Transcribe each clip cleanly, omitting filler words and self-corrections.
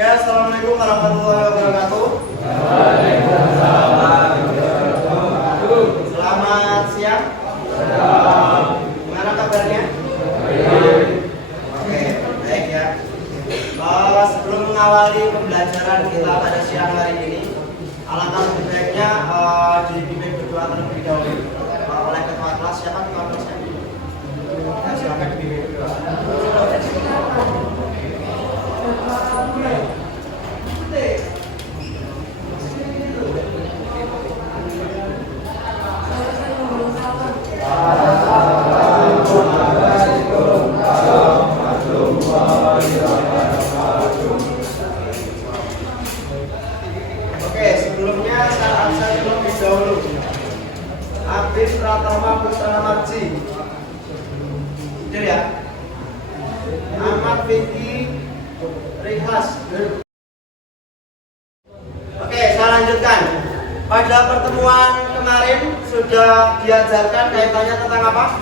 Oke, assalamualaikum warahmatullahi wabarakatuh. Selamat siang. Gimana kabarnya? Oke, baik ya. Sebelum mengawali pembelajaran kita pada siang hari ini, alangkah lebih baiknya dipimpin berdoa terlebih dahulu oleh ketua kelas. Siapa ketua kelasnya? Ya, silakan dipimpin berdoa. Oke, sebelumnya saya absen terlebih dahulu. Abid Pratama Putra Marji. Jujur ya. Ahmad Vicky Rihas. Oke, saya lanjutkan. Pada pertemuan kemarin sudah diajarkan kaitannya tentang apa?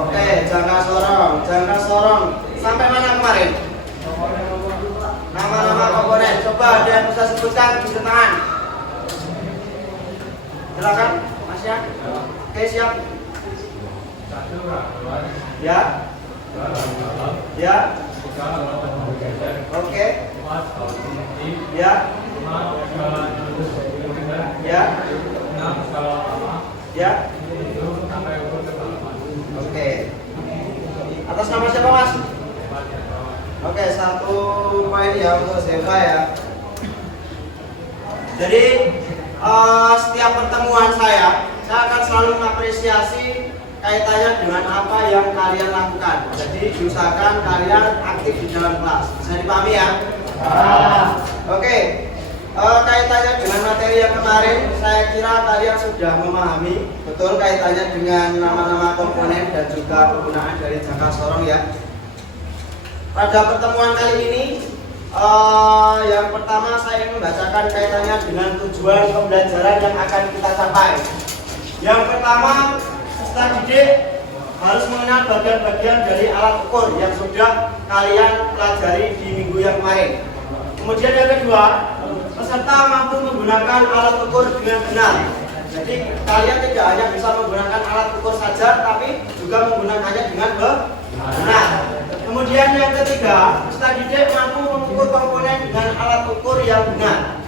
Oke, jangka sorong. Sampai mana kemarin? Nama-nama komponen. Coba ada yang bisa sebutkan di tangan. Silakan, Mas ya. Oke, siap. Ya. Ya. Oke. Ya. Ya. Ya. Oke. Atas nama siapa, Mas? Oke, 1 poin ya untuk Zeva ya. Jadi setiap pertemuan saya akan selalu mengapresiasi kaitannya dengan apa yang kalian lakukan. Jadi diusahakan kalian aktif di dalam kelas. Bisa dipahami ya? Oke. Kaitannya dengan materi yang kemarin, saya kira kalian sudah memahami betul kaitannya dengan nama-nama komponen dan juga penggunaan dari jangka sorong ya. Pada pertemuan kali ini, yang pertama saya ingin membacakan kaitannya dengan tujuan pembelajaran yang akan kita capai. Yang pertama, peserta didik harus mengenal bagian-bagian dari alat ukur yang sudah kalian pelajari di minggu yang kemarin. Kemudian yang kedua, peserta mampu menggunakan alat ukur dengan benar. Jadi kalian tidak hanya bisa menggunakan alat ukur saja, tapi juga menggunakannya dengan benar. Kemudian yang ketiga, peserta didik mampu mengukur komponen dengan alat ukur yang benar.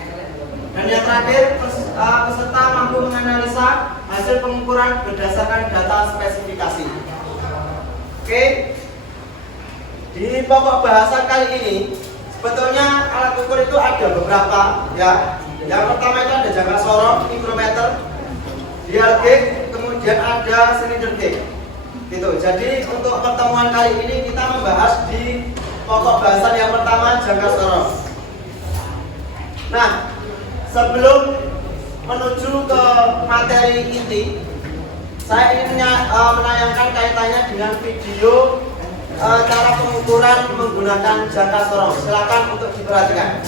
Dan yang terakhir, peserta mampu menganalisa hasil pengukuran berdasarkan data spesifikasi. Oke, di pokok bahasan kali ini sebetulnya alat ukur itu ada beberapa ya. Yang pertama itu ada jangka sorong, mikrometer, dial gauge, kemudian ada silinder gauge. Gitu. Jadi untuk pertemuan kali ini kita membahas di pokok bahasan yang pertama jangka sorong. Nah, sebelum menuju ke materi inti, saya ingin menayangkan kaitannya dengan video cara pengukuran menggunakan jangka sorong. Silakan untuk diperhatikan.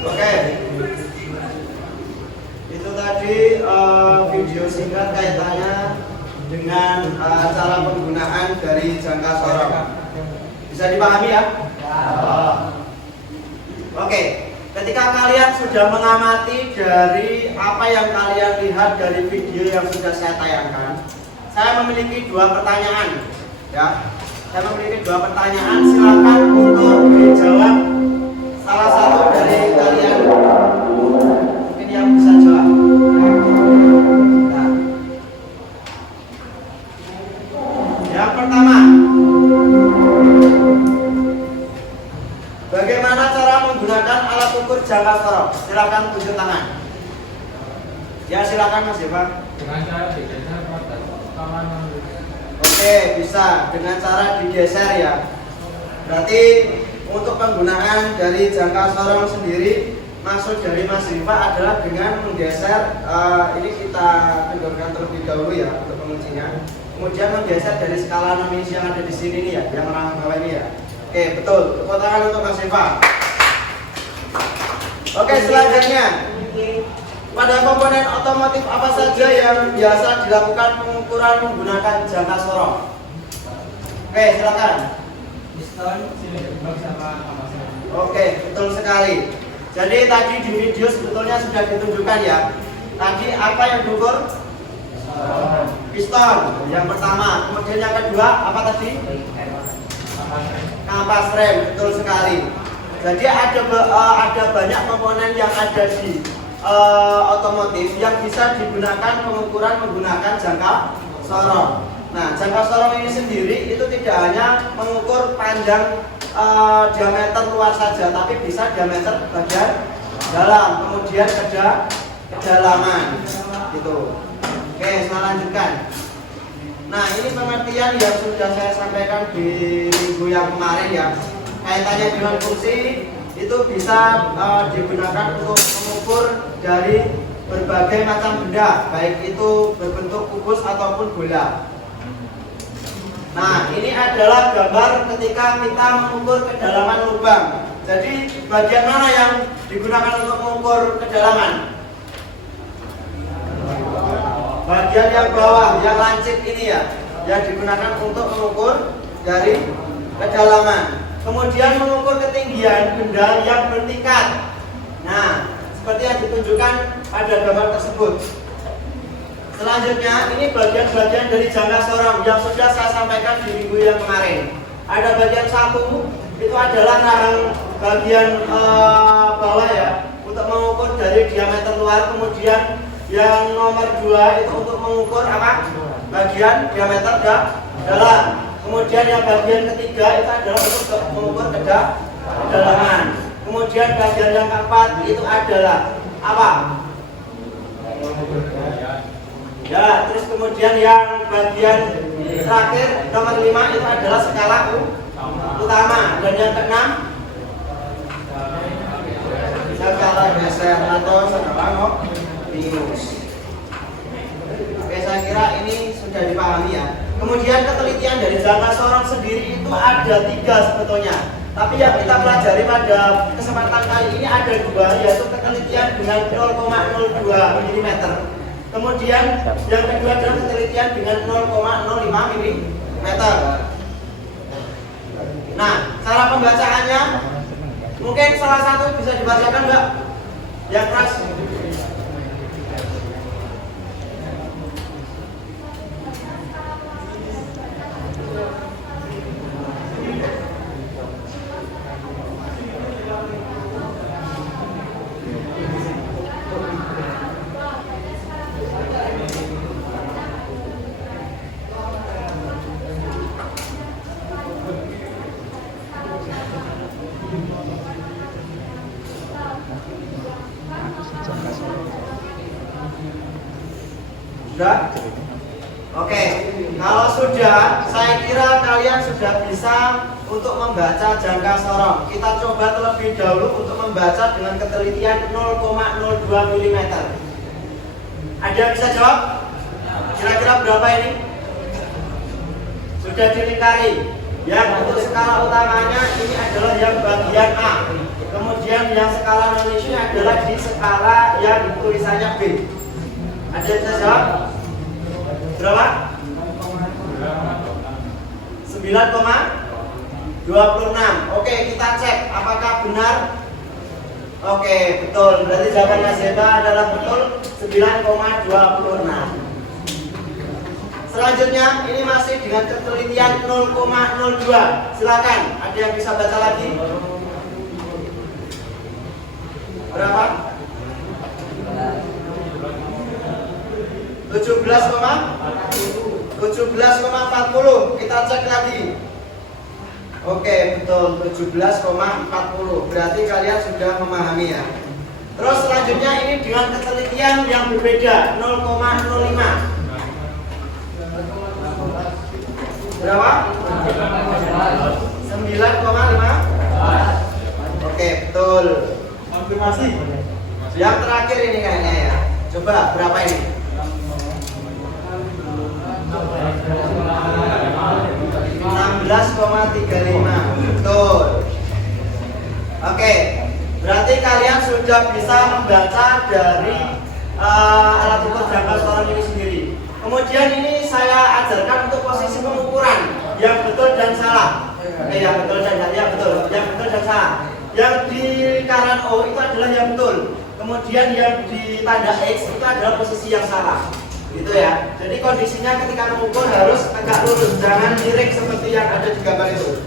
Oke, itu tadi video singkat kaitannya dengan cara penggunaan dari jangka sorong. Bisa dipahami ya? Oke, ketika kalian sudah mengamati dari apa yang kalian lihat dari video yang sudah saya tayangkan, saya memiliki dua pertanyaan. Ya, saya memiliki dua pertanyaan. Silakan untuk dijawab salah satu dari kalian. Mungkin yang bisa jawab. Nah. Yang pertama, bagaimana cara menggunakan alat ukur jangka sorong? Silakan tunjuk tangan. Ya, silakan Mas Eva. Dengan cara digeser tangan. Oke, bisa dengan cara digeser ya. Berarti untuk penggunaan dari jangka sorong sendiri, maksud dari Mas Rifa adalah dengan menggeser. Ini kita kendorkan terlebih dahulu ya untuk penguncinya. Kemudian menggeser dari skala nomis yang ada di sini nih ya, yang orang bawah ini ya. Oke, betul. Tepuk tangan untuk Mas Rifa. Oke, selanjutnya, pada komponen otomotif apa saja yang biasa dilakukan pengukuran menggunakan jangka sorong? Oke, silakan. Piston, silinder sama kapasitor. Oke, betul sekali. Jadi tadi di video sebetulnya sudah ditunjukkan ya. Tadi apa yang diukur? Piston yang pertama. Kemudian yang kedua apa tadi? Kapas rem, betul sekali. Jadi ada banyak komponen yang ada di otomotif yang bisa digunakan pengukuran menggunakan jangka sorong. Nah, jangka sorong ini sendiri itu tidak hanya mengukur panjang diameter luas saja, tapi bisa diameter bagian dalam, kemudian kedalaman, gitu. Oke, saya lanjutkan. Nah, ini pengertian yang sudah saya sampaikan di minggu yang kemarin ya. Kaitannya dengan fungsi itu bisa digunakan untuk mengukur dari berbagai macam benda, baik itu berbentuk kubus ataupun bola. Nah, ini adalah gambar ketika kita mengukur kedalaman lubang. Jadi, bagian mana yang digunakan untuk mengukur kedalaman? bagian yang bawah, yang lancip ini ya, yang digunakan untuk mengukur dari kedalaman. Kemudian mengukur ketinggian benda yang bertingkat. Nah, seperti yang ditunjukkan pada gambar tersebut. Selanjutnya, ini bagian-bagian dari jangka sorong yang sudah saya sampaikan di minggu yang kemarin. Ada bagian satu, itu adalah rahang bagian bawah ya, untuk mengukur dari diameter luar. Kemudian yang nomor 2 itu untuk mengukur apa? Bagian diameter dalam. Kemudian yang bagian ketiga itu adalah untuk mengukur kedalaman. Kemudian bagian yang keempat itu adalah apa? Ya, terus kemudian yang bagian terakhir nomor 5 itu adalah skala utama, dan yang keenam skala geser atau skala minus. Oke, saya kira ini sudah dipahami ya. Kemudian ketelitian dari jangka sorong sendiri itu ada 3 sebetulnya. Tapi yang kita pelajari pada kesempatan kali ini ada 2, yaitu ketelitian dengan 0,02 mm. Kemudian yang kedua adalah ketelitian dengan 0,05 mm. Nah, cara pembacaannya mungkin salah satu bisa dibacakan Mbak? Yang keras. Sudah? Oke, kalau sudah, saya kira kalian sudah bisa untuk membaca jangka sorong. Kita coba terlebih dahulu untuk membaca dengan ketelitian 0,02 mm. Ada yang bisa jawab? Kira-kira berapa ini? Sudah dilingkari. Yang untuk skala utamanya ini adalah yang bagian A. Kemudian yang skala non-issue adalah di skala yang tulisannya B. Ada yang bisa jawab? Berapa? 9,26. Oke, kita cek apakah benar. Oke, betul. Berarti jawabannya Zeta adalah betul, 9,26. Selanjutnya ini masih dengan ketelitian 0,02. Silakan, ada yang bisa baca lagi? Berapa? 17,40. Kita cek lagi. Oke, betul, 17,40. Berarti kalian sudah memahami ya. Terus selanjutnya ini dengan ketelitian yang berbeda, 0,05. Berapa? 9,5. Oke, betul. Konfirmasi. Yang terakhir ini kayaknya ya. Coba berapa ini? 16,35. Betul. Oke, berarti kalian sudah bisa membaca dari alat ukur jangka sorong ini sendiri. Kemudian ini saya ajarkan untuk posisi pengukuran yang betul dan salah. Yang betul dan salah. Yang di kanan O itu adalah yang betul. Kemudian yang di tanda X itu adalah posisi yang salah. Gitu ya. Jadi kondisinya ketika mengukur harus agak lurus, jangan miring seperti yang ada di gambar itu.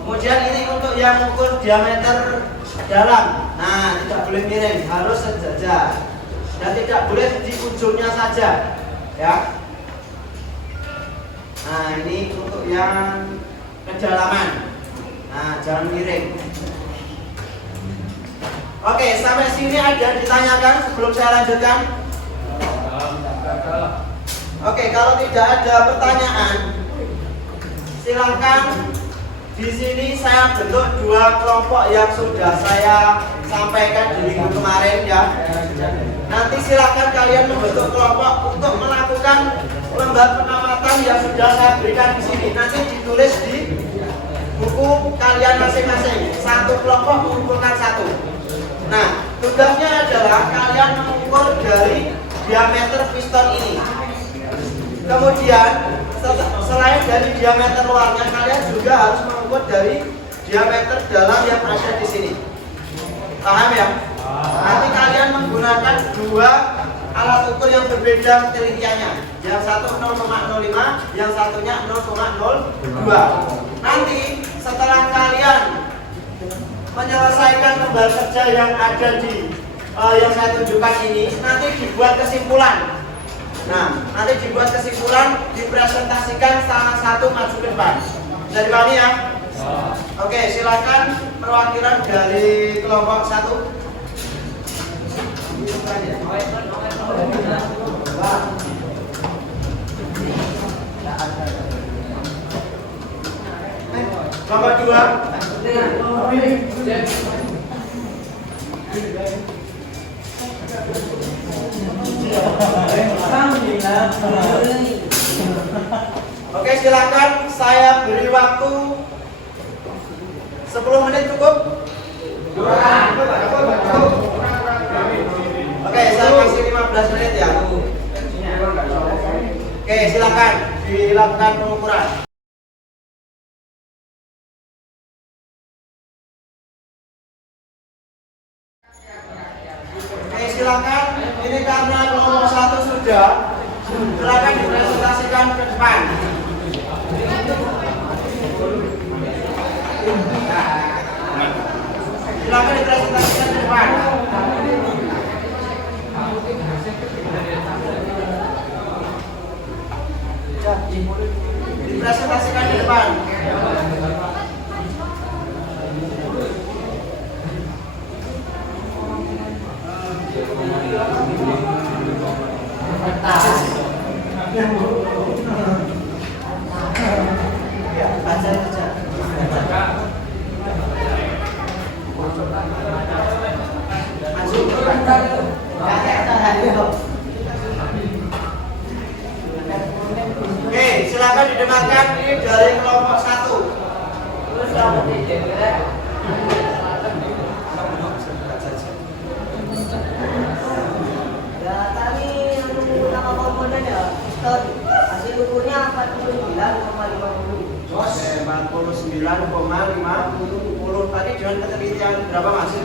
Kemudian ini untuk yang mengukur diameter dalam. Nah, tidak boleh miring, harus sejajar. Dan tidak boleh di ujungnya saja, ya. Nah, ini untuk yang kedalaman. Nah, jangan miring. Oke, sampai sini ada ditanyakan sebelum saya lanjutkan? Oke, kalau tidak ada pertanyaan, silakan. Di sini saya bentuk 2 kelompok yang sudah saya sampaikan di minggu kemarin ya. Nanti silakan kalian membentuk kelompok untuk melakukan lembar pengamatan yang sudah saya berikan di sini. Nanti ditulis di buku kalian masing-masing. Satu kelompok mengumpulkan 1. Nah, tugasnya adalah kalian mengukur dari diameter piston ini. Kemudian selain dari diameter luarnya, kalian juga harus mengukur dari diameter dalam yang ada di sini. Paham ya? Nanti kalian menggunakan dua alat ukur yang berbeda telitiannya. Yang satu 0,05, yang satunya 0,02. Nanti setelah kalian menyelesaikan lembar kerja yang ada di yang saya tunjukkan ini, nanti dibuat kesimpulan. Nah, nanti dibuat kesimpulan, dipresentasikan salah satu maju ke depan. Bisa dipahami ya? Oke, silakan perwakilan dari kelompok 1. Kelompok 2. Oke, silakan saya beri waktu 10 menit cukup? Oke, saya kasih 15 menit ya. Oke, silakan dilakukan pengukuran. Oke, silakan. Ini karena kelompok 1 sudah, silakan dipresentasikan ke depan. Silakan dipresentasikan ke depan. Dipresentasikan ke depan. Ya, baca saja. Oke, silakan didengarkan ini dari kelompok 1. Ya, tadi nama komponen ya, hasil ukurnya 49,50. 49,50. Tadi dengan ketelitian berapa Mas? 0,05.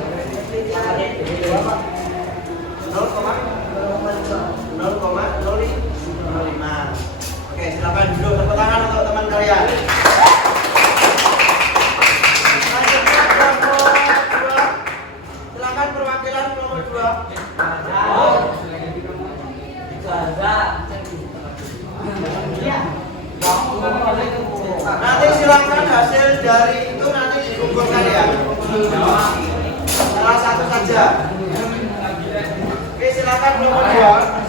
Oke, silakan duduk, tepuk tangan untuk teman kalian. Selanjutnya kelompok 2. Silakan perwakilan kelompok 2. Nanti silakan hasil dari itu nanti dikumpulkan ya. Salah satu saja. Oke, silakan kelompok 2.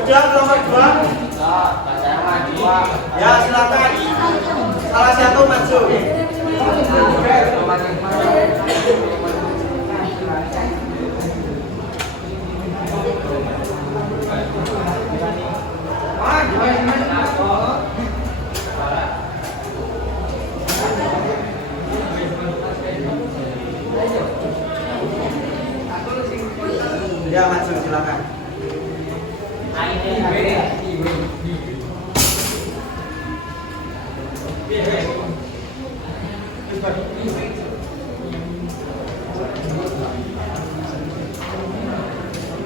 Sudah kelompok 2? Ya, silakan. Salah satu maju. Ya, maju silakan.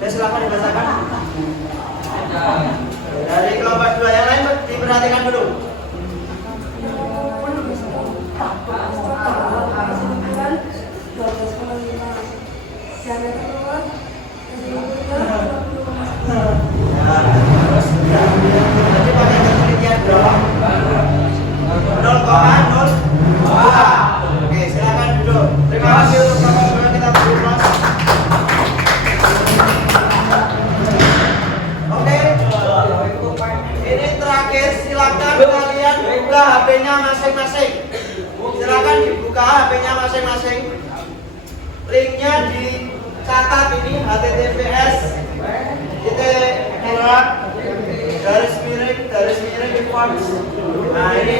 Ya, silakan dibacakan. Dari kelompok 2 yang lain diperhatikan dulu. Jadi pakai penelitian dong. dibuka HP-nya masing-masing. Silakan dibuka HP-nya masing-masing. Linknya dicatat ini https //forms. Nah ini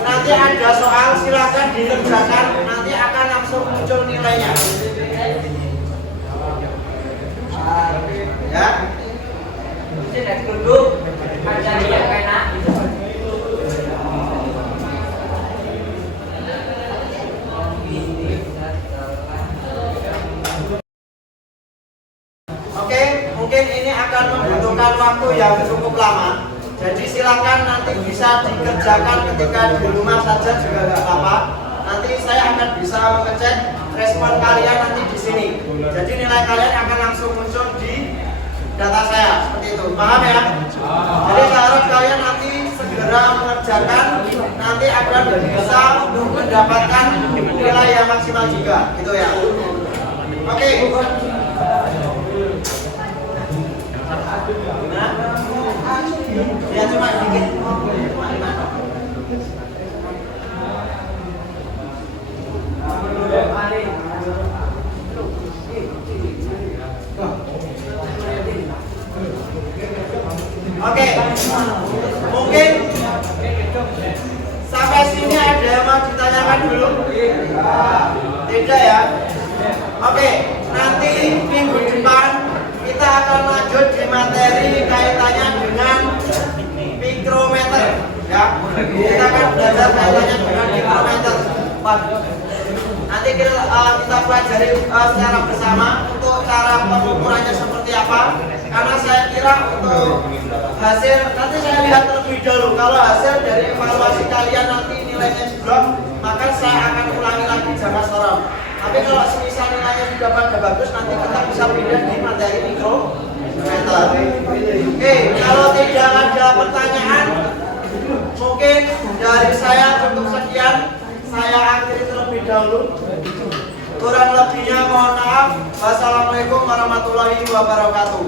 nanti ada soal, silakan dikerjakan, nanti akan langsung muncul nilainya. Ya. Sudah duduk, ada yang enak. Oke, mungkin ini akan membutuhkan waktu yang cukup lama. Jadi silakan nanti bisa dikerjakan ketika di rumah saja juga nggak apa-apa. Nanti saya akan bisa mengecek respon kalian nanti di sini. Jadi nilai kalian akan langsung muncul di data saya seperti itu. Paham ya? Jadi saya harap kalian nanti segera mengerjakan. Nanti akan bisa untuk mendapatkan nilai yang maksimal juga. Gitu ya. Oke. Ya cuma dikit. Oke. Mungkin sampai sini ada yang mau ditanyakan dulu? Tidak ya? Oke, nanti minggu depan kita akan lanjut di materi kaitannya dengan mikrometer ya. Kita akan belajar kaitannya dengan mikrometer. Nanti kita pelajari secara bersama untuk cara pengukurannya seperti apa. Karena saya kira untuk hasil nanti saya lihat terlebih dahulu. Kalau hasil dari evaluasi kalian nanti nilainya jeblok, maka saya akan ulangi lagi jangan sorong. Tapi kalau semisal nilainya sudah pada bagus, nanti kita bisa pindah di materi mikrometer. Oke, kalau tidak ada pertanyaan, mungkin dari saya cukup sekian. Saya akhiri terlebih dahulu. Kurang lebihnya mohon maaf. Wassalamualaikum warahmatullahi wabarakatuh.